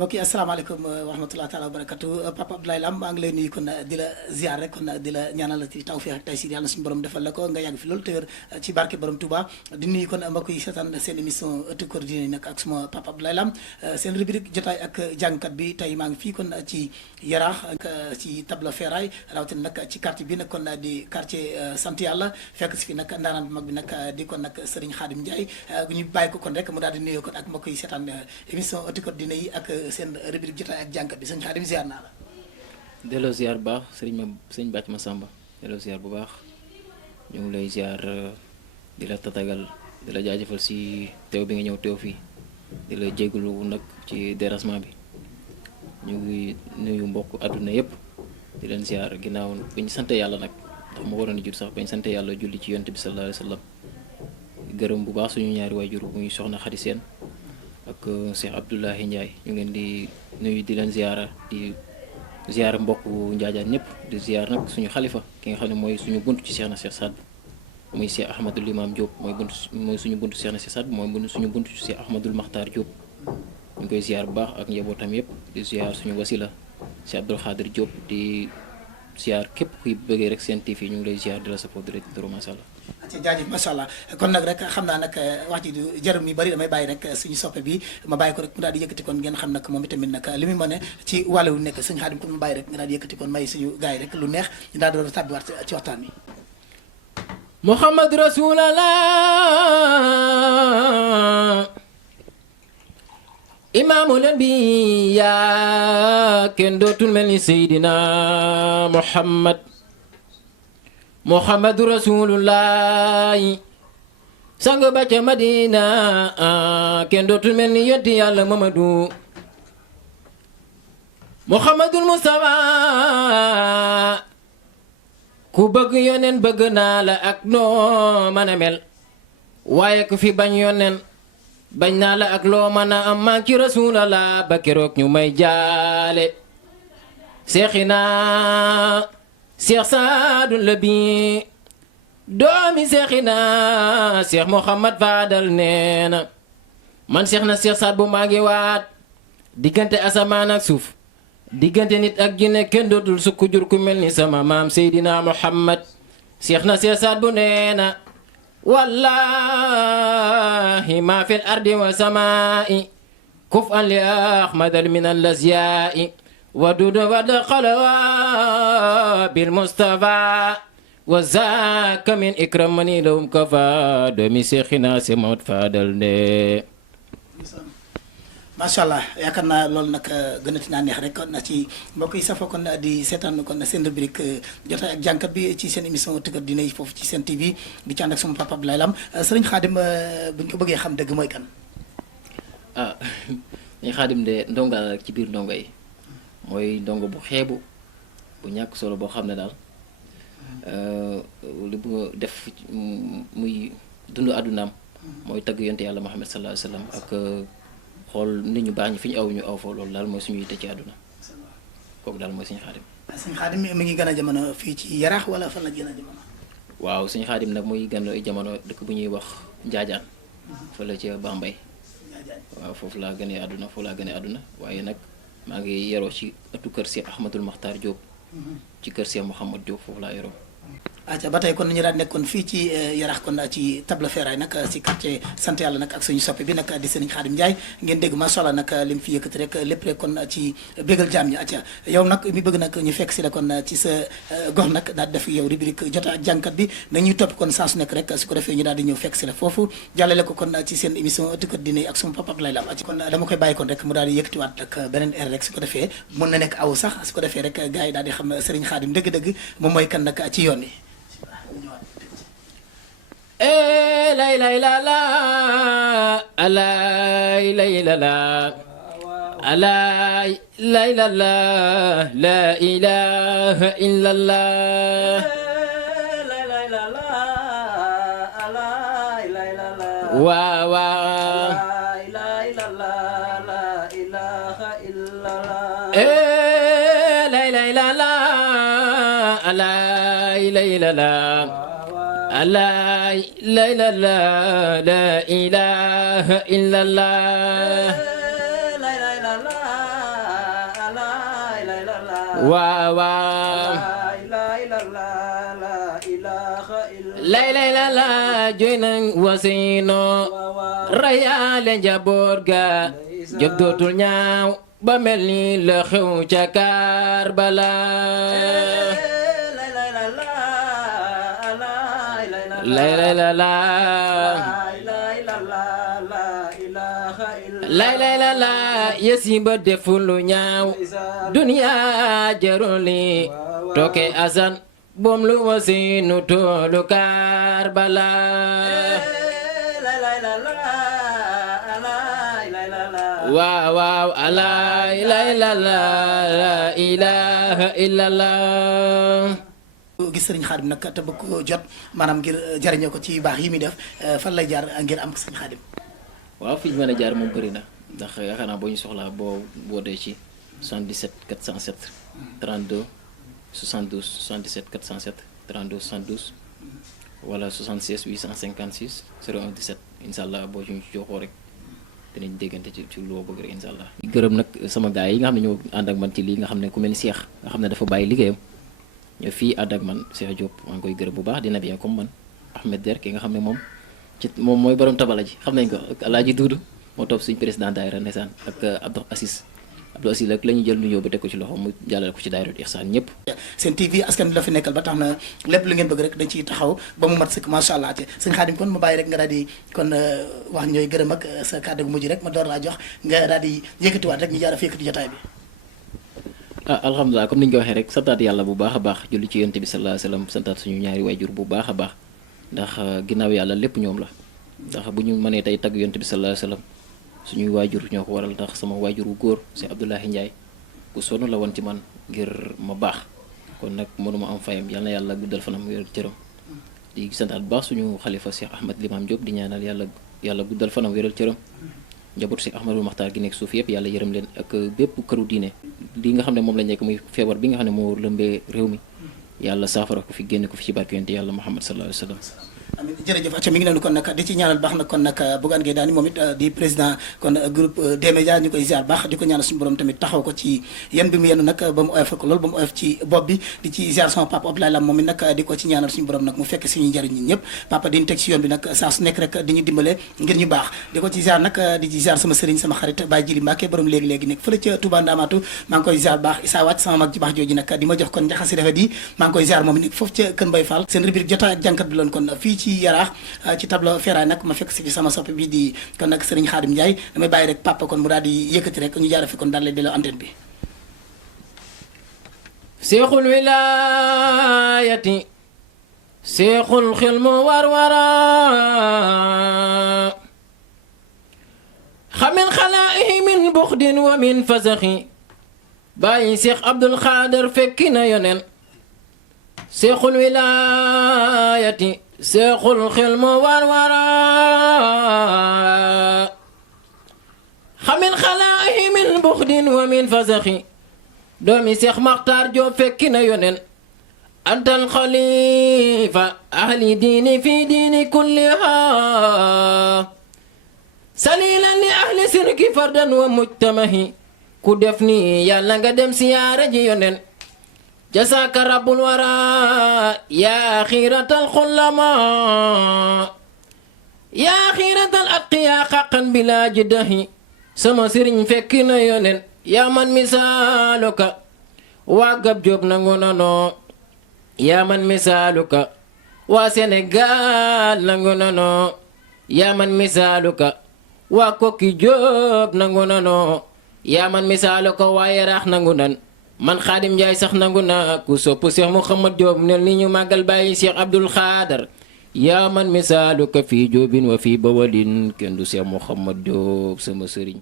mbokk yi asalaamaaleykum wa rahmatulah taala wa barakatu Papa Abdoulaye Lam maa ngi lay nuyu kon di la ziar rek kon di la ñaanal ci tawfeex ak taysiir yàlla na suñu borom defal la ko nga yàgg fi loolu te wér ci barke borom Touba di nuyu kon mbokk yi seetaan seen émission ëttu kër diine nag ak suma Papa Abdoulaye Lam seen rubrique jotaay ak jàngkat bi tey maa ngi fii kon ci Yaraax ci Tableau Ferraille rawatina nag ci quartier bi nag kon di quartier sant yàlla fekk si fi nag ndaanaan bu mag bi nag di kon nag Serigne Khadim Ndiaye ñu bàyyi ko kon rek mu daal di nuyoo kon ak mbokk yi seetaan émission ëttu kër diine yi ak seen rubrique jotaay ak jànkat bi sëñ Xaadim ziar naa la. delloo ziar bu baax sëñ Bàcc Masamba delloo ziar bu baax ñu ngi lay ziar di la tatagal di la jaajëfal si teew bi nga ñëw teew fii di la jégalu nag ci dérangement bi ñu ngi nuyu mbokk àdduna yëpp di leen ziar ginnaaw bañ sant yàlla nag ndax ma waroon a jur sax bañ sant yàlla julli ci yonent bi sallallahu alayhi wa sallam gërëm bu baax suñu ñaari waajur muy soxna Xadi Seen ak Cheikh Abdoulahi Ndiaye ñu ngi leen di nuyu di leen ziara di ziara mbokk njaajaan ñëpp di ziar nag suñu xalifa ki nga xam ne mooy suñu bunt ci Cheikh na Cheikh Saad muy Cheikh Ahmadul Imam Diop mooy suñu buntu Cheikh na Cheikh Saad mooy suñu buntu Cheikh Ahmadul Makhtar Diop ñu ngi koy ziar bu baax ak njabootam yëpp di ziar suñu wasila Cheikh Abdoul Khadir Diop di ziar képp kuy bëggee rek seen TV ñu ngi lay ziar di la safoo di la toro masha Allah jaajëf macha allah kon nag rek xam naa nag wax ji du jarul mi bari damay bàyyi rek suñu soppe bi ma bàyyi ko rek mu daal di yëkkati kon ngeen xam nag moom itamit nag li muy mën a ci wàllu nekk sëñ Xaadim kon ma bàyyi rek nga daal di yëkkati kon may suñu gars yi rek lu neex ñu daal di doon tàbbiwaat ci waxtaan bi Muhammad Rasulallah imaamul anbiya kenn dootul mel ni Seydina Muhammadu Rasulullahi sang ba ca Madina kenn dootul mel ni yonti Yàlla Mamadu Muhammadul Mustafa ku bëgg yonen bëgg naa la ak noo mën a mel waaye ku fi bañ yonen bañ naa la ak loo mën a am maa ci Rasulallah ba keroog ñu may jaale seexina Cheikh Saadul Labi doomi seexina Cheikh Mouhamad Fadal nee na man Cheikh na Cheikh Saad bu maa ngi waat diggante asamaan ak suuf diggante nit ak jinne kenn dootul sukk jur ku mel ni sama maam Seydina Muhammad Cheikh na Cheikh Saad bu nee na wallahi ma fil ardi wa samaa'i kuf an li ahmadal min al lazya'i ودود ودخلوا بالمصطفى وذاك من إكرمني لهم كفى دومي شيخنا سموت فادل ne macha allah yaakaar naa loolu nag gënati naa neex rek kon na ci mbokk yi safoo kon di seetaan kon seen rubrique jotaay ak jànkat bi ci seen émission ëttu kër diine yi foofu ci seen TV di ci ànd ak sama Papa Abdoulaye Lam sëriñ Xaadim bu ñu ko bëggee xam dëgg mooy kan. sëriñ Xaadim de ndonga la rek ci biir ndongo yi. mooy ndongo bu xeebu bu ñàkk solo boo xam ne daal li bu def muy dund àddunaam mooy tagg yonte yàlla Muhammad sallallahu alayhi wa sallam ak xool nit ñu baax ñi fi ñu aw ñu aw foofu loolu daal mooy suñu yitte ci àdduna kooku daal mooy suñu Xaadim. suñu Xaadim mi ngi gën a jamono fii ci Yaraax wala fan la gën a jamono. waaw suñu Xaadim nag muy gën a jamono dëkk bu ñuy wax Njaajaan fa la ci Bambey waaw foofu laa gënee àdduna waaye nag maa ngi yeroo ci ëttu kër Cheikh Ahmadul Makhtar Diop ci kër Cheikh Mouhamad Diop foofu laa yeroo. aca ba tey kon ñu daal nekkoon fii ci Yaraax kon ci Tableau Ferraille nag ci quartier sant yàlla nag ak suñu soppe bi nag di Serigne Khadim Ndiaye ngeen dégg macha allah nag li mu fi yëkkati rek lépp rek kon ci bégal jaam ñi aca yow nag mi bëgg nag ñu fekk si la kon ci sa gox nag daal def yow rubrique jotaay ak jàngkat bi dañuy topp kon saa su nekk rek su ko defee ñu daal di ñëw fekk si la foofu jàllale ko kon ci seen émission ëttu kër diine ak sama Papa Abdoulaye Lam aca kon dama koy bàyyi kon rek mu daal di yëkkatiwaat ak beneen air rek su ko defee mën na nekk aw sax su ko defee rek gars yi daal di xam Serigne Khadim dëgg-dëgg moom mooy kan nag ci yoon wi. la la la la la la la la la la ilaha illallah wa wa la la la la la لا لا لا لا لا إله إلا الله لا لا لا لا waaw waaw lay lay la la joy nañ wasino rayaale njaboot ga jëf dootul ñaaw ba mel ni la xew ca Karbala lay lay la la lay lay la la yasiba deful lu ñaaw duniya jaruli tooke asan boom lu wasinu toolu Karbala waaw waaw la ilaha illallah gis sëriñ Xaadim nag te bëgg ko jot maanaam ngir jariñoo ko ci baax yi muy def fan lay jaar ngir am ko sëriñ Xaadim waaw fi ñu mën a jaar moom bëri na ndax yaakaar naa boo ñu soxlaa boo dee ci 77 407 32 72 77 407 32 72 wala 76 856 01 17 incha allah boo ci ñu joxoo rek dinañ déggante ci loo bëgg rek incha allah. gërëm nag sama gars yi nga xam ne ñoo ànd ak man ci lii nga xam ne ku mel ni Cheikh nga xam ne dafa bàyyi liggéeyam ñoo fii ànd ak man Cheikh Diop maa ngi koy gërëm bu baax dina bien comme man Ahmed Der ki nga xam ne moom mooy borom tabala ji xam nañ ko ak Alaaji Duudu moo topp suñ président daayira ndeysaan ak Abdou Assis ak la ñu jël nuyoo ba teg ko ci loxo mu jàllale ko ci daayira Ihsaan ñëpp. seen TV askan bi la fi nekkal ba tax na lépp lu ngeen bëgg rek dañ ciy taxaw ba mu mat sëkk macha allah te sëñ Xaadim kon ma bàyyi rek nga daal di kon wax ñooy gërëm ak sa kàddu gu mujj rek ma door laa jox nga daal di yëkkatiwaat rek ñu jaar a fi yëkkati jotaay bi. Alhamdulilah comme ni ñu ko waxee rek santaat yàlla bu baax a baax julli ci yonent bi sallallahu alayhi wasallam santaat suñu ñaari waajur bu baax a baax ndax ginnaaw yàlla lépp ñoom la ndax bu ñu mënee tey tagg yonent bi sallallahu alayhi wasallam suñuy waajur ñoo ko waral ndax sama waajur wu góor si Abdoulahi Ndiaye ku sonn la woon ci man ngir ma baax kon nag mënuma am fayam yal na yàlla guddal fanam wér cëram di santaat bu baax suñu xalifa Cheikh Ahmed Limam Diop di ñaanal yàlla guddal fanam wéral cëram njabootu Cheikh Ahmadul Maxtaar gi nekk suuf yëpp yàlla yërëm leen ak bépp këru diine li nga xam ne moom la nekk muy feebar bi nga xam ne moo lëmbee réew mi yàlla saafara ko fi génne ko fi ci barke yonent yàlla Muhammad sallallahu alayhi wa sallam. amiin jërëjëf acca mi ngi noonu kon nag di ci ñaanal baax nag kon nag Bougane Gueye Dany moom it di président kon groupe D-Média ñu koy ziar baax di ko ñaanal suñu borom tamit taxaw ko ci yéen bi mu yenn nag ba mu oyof ko lool ba mu oyof ci bopp bi di ci ziar sama papa Abdoulaye Lam moom it nag di ko ci ñaanal suñu borom nag mu fekk suñuy njariñ ñi ñëpp papa diñu teg ci yoon bi nag saa su nekk rek di ñu dimbale ngir ñu baax di ko ci ziar nag di ci ziar sama sëriñ sama xarit Baye Jili Mbacke borom léegi-léegi nekk fële ca Touba Ndamatu maa ngi koy ziar baax Issa Wàcc sama mag ji baax jooju nag di ma jox kon njaxasi rafet yi maa ngi koy ziar moom nekk foofu ca Kër Mbaye Fall seen rubrique jotaay ak jànkat bi loon kon fii ci Yaraax ci tableau Feeraay nag ma fekk si fi sama soppe bi di kon nag Serigne Khadim Ndiaye damay bàyyi rek papa kon mu daal di yëkkati rek ñu jaara fi kon daal di delloo antenne bi. Seexul wilaayati seexul xilmu warwara xamin xalaa'ihi min buxdin wa min fasaxi bàyyi Seex Abdul Xaadir fekki na yonen seexul wilaayati seexul xilmu warwara xamin xalaa'ihi min buxdin wa min fasaxi doomi Seex Maxtaar Joob fekki na yonen antal xalifa ahli diini fi diini kulliha salilan li ahli sirki fardan wa mujtamahi ku def ni yàlla nga dem siyaare ji yonen jasaaka rabbul wara yaa xiiratal xullama yaa xiiratal atqiya xaqan bila jiddahi sama sëriñ fekki na yonen yaa man misaaluka waa Gab Jóob nangu nanoo yaa man misaaluka waa Sénégal nangu nanoo yaa man misaaluka waa Kokki Jóob nangu nanoo yaa man misaaluka waa Yaraax nangu nan man Xaadim Njaay sax nangu na ku sopp Seex Muhammad Jóob ne ni ñu màggal bàyyi Seex Abdul Xaadar yaa man misaaluka fii Jóobin wa fii Bawalin kenn du Seex Muhammad Jóob sama sëriñ